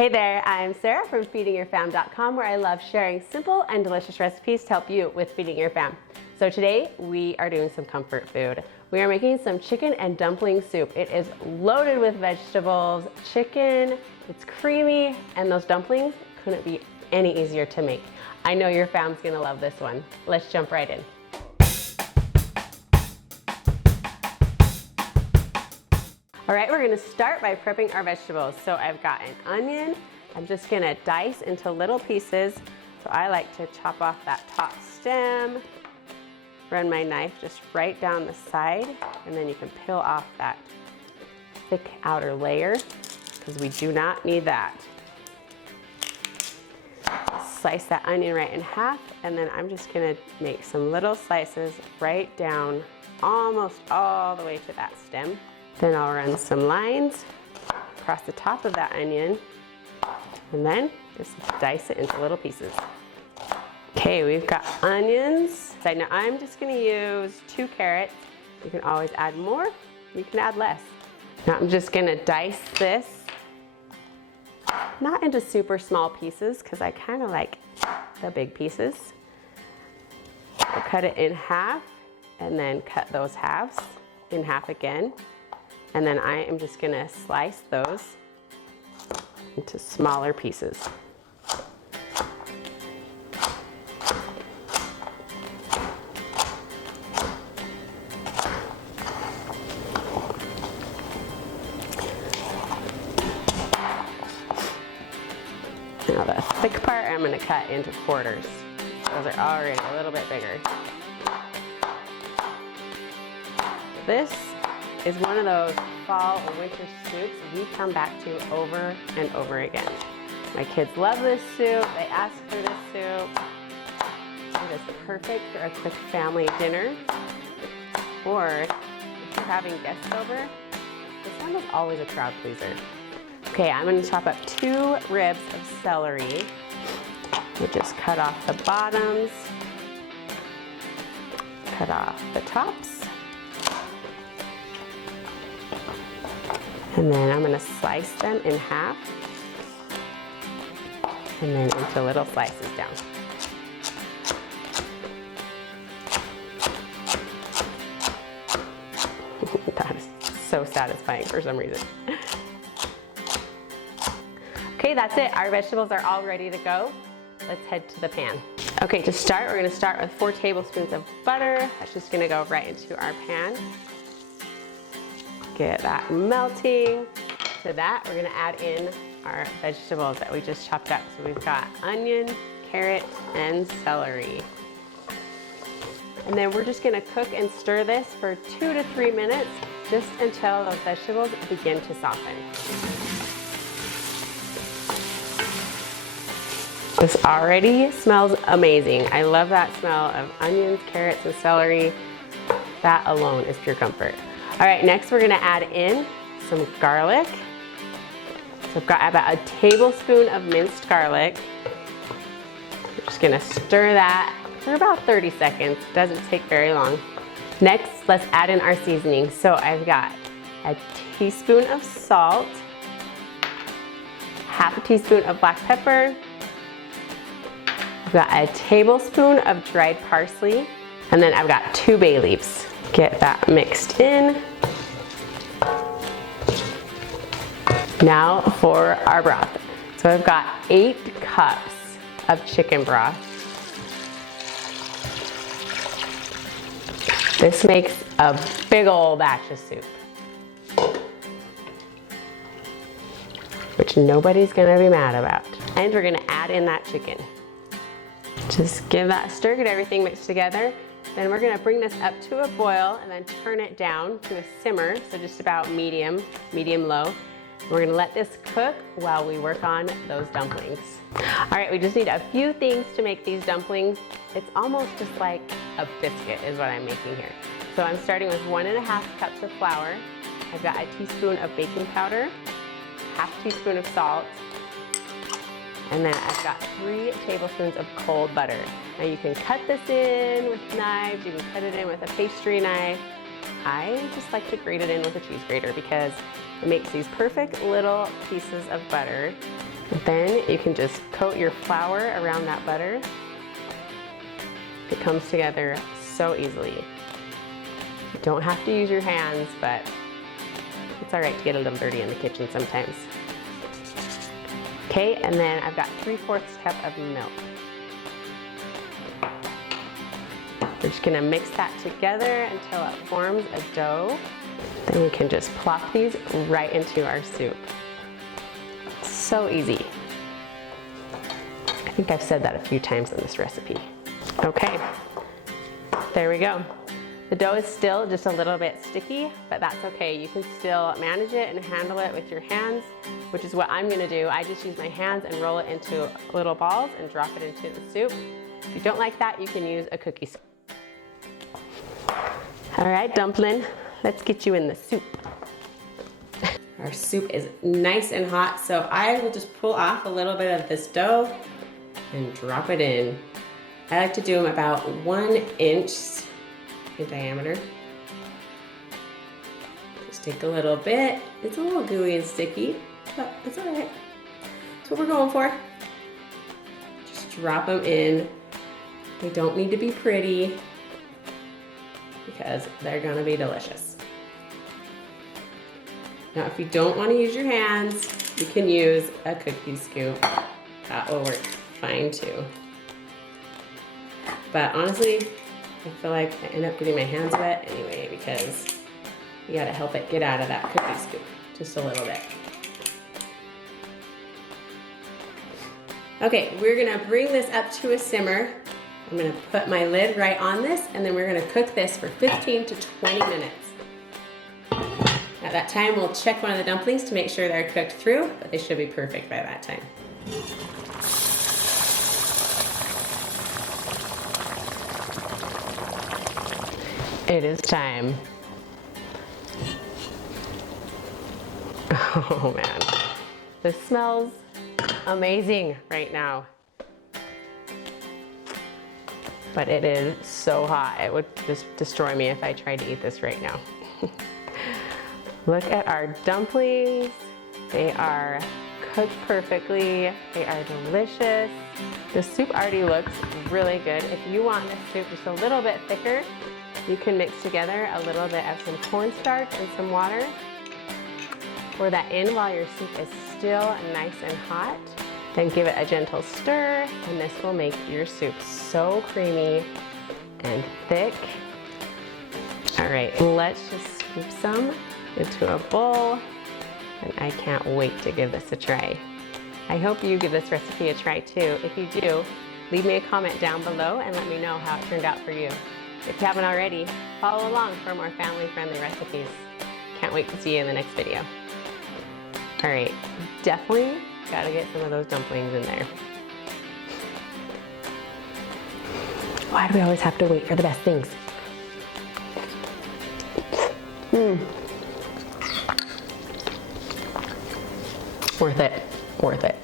Hey there, I'm Sarah from feedingyourfam.com, where I love sharing simple and delicious recipes to help you with feeding your fam. So today we are doing some comfort food. We are making some chicken and dumpling soup. It is loaded with vegetables, chicken, it's creamy, and those dumplings couldn't be any easier to make. I know your fam's gonna love this one. Let's jump right in. All right, we're gonna start by prepping our vegetables. So I've got an onion. I'm just gonna dice into little pieces. So I like to chop off that top stem, run my knife just right down the side, and then you can peel off that thick outer layer, because we do not need that. Slice that onion right in half, and then I'm just gonna make some little slices right down almost all the way to that stem. Then I'll run some lines across the top of that onion, and then just dice it into little pieces. Okay, we've got onions. So now I'm just gonna use 2 carrots. You can always add more, you can add less. Now I'm just gonna dice this, not into super small pieces, because I kind of like the big pieces. I'll cut it in half, and then cut those halves in half again. And then I am just gonna slice those into smaller pieces. Now the thick part I'm gonna cut into quarters. Those are already a little bit bigger. This is one of those fall or winter soups we come back to over and over again. My kids love this soup, they ask for this soup. It is perfect for a quick family dinner, or if you're having guests over, this one is always a crowd pleaser. Okay, I'm gonna chop up 2 ribs of celery. We'll just cut off the bottoms, cut off the tops. And then I'm gonna slice them in half, and then into little slices down. That is so satisfying for some reason. Okay, that's it. Our vegetables are all ready to go. Let's head to the pan. Okay, to start, we're gonna start with 4 tablespoons of butter. That's just gonna go right into our pan. Get that melting. To that, we're gonna add in our vegetables that we just chopped up. So we've got onion, carrot, and celery. And then we're just gonna cook and stir this for 2 to 3 minutes, just until those vegetables begin to soften. This already smells amazing. I love that smell of onions, carrots, and celery. That alone is pure comfort. All right, next we're gonna add in some garlic. So I've got about 1 tablespoon of minced garlic. We're just gonna stir that for about 30 seconds. Doesn't take very long. Next, let's add in our seasoning. So I've got 1 teaspoon of salt, 1/2 teaspoon of black pepper. I've got 1 tablespoon of dried parsley, and then I've got 2 bay leaves. Get that mixed in. Now for our broth. So I've got 8 cups of chicken broth. This makes a big old batch of soup, which nobody's gonna be mad about. And we're gonna add in that chicken. Just give that a stir, get everything mixed together. Then we're gonna bring this up to a boil and then turn it down to a simmer, so just about medium low. We're gonna let this cook while we work on those dumplings. All right, we just need a few things to make these dumplings. It's almost just like a biscuit is what I'm making here. So I'm starting with 1½ cups of flour. I've got 1 teaspoon of baking powder, 1/2 teaspoon of salt, and then I've got 3 tablespoons of cold butter. Now you can cut this in with knives, you can cut it in with a pastry knife. I just like to grate it in with a cheese grater because it makes these perfect little pieces of butter. And then you can just coat your flour around that butter. It comes together so easily. You don't have to use your hands, but it's all right to get a little dirty in the kitchen sometimes. Okay, and then I've got 3/4 cup of milk. We're just gonna mix that together until it forms a dough. Then we can just plop these right into our soup. So easy. I think I've said that a few times in this recipe. Okay, there we go. The dough is still just a little bit sticky, but that's okay. You can still manage it and handle it with your hands, which is what I'm gonna do. I just use my hands and roll it into little balls and drop it into the soup. If you don't like that, you can use a cookie spoon. All right, dumpling, let's get you in the soup. Our soup is nice and hot, so I will just pull off a little bit of this dough and drop it in. I like to do them about 1 inch in diameter. Just take a little bit. It's a little gooey and sticky, but it's all right. That's what we're going for. Just drop them in. They don't need to be pretty because they're gonna be delicious. Now, if you don't want to use your hands, you can use a cookie scoop. That will work fine too. But honestly, I feel like I end up getting my hands wet anyway because you gotta help it get out of that cookie scoop just a little bit. Okay, we're gonna bring this up to a simmer. I'm gonna put my lid right on this and then we're gonna cook this for 15 to 20 minutes. At that time, we'll check one of the dumplings to make sure they're cooked through, but they should be perfect by that time. It is time. Oh man, this smells amazing right now. But it is so hot. It would just destroy me if I tried to eat this right now. Look at our dumplings. They are cooked perfectly. They are delicious. The soup already looks really good. If you want this soup just a little bit thicker, you can mix together a little bit of some cornstarch and some water. Pour that in while your soup is still nice and hot. Then give it a gentle stir, and this will make your soup so creamy and thick. All right, let's just scoop some into a bowl, and I can't wait to give this a try. I hope you give this recipe a try too. If you do, leave me a comment down below and let me know how it turned out for you. If you haven't already, follow along for more family-friendly recipes. Can't wait to see you in the next video. All right, definitely gotta get some of those dumplings in there. Why do we always have to wait for the best things? Worth it, worth it.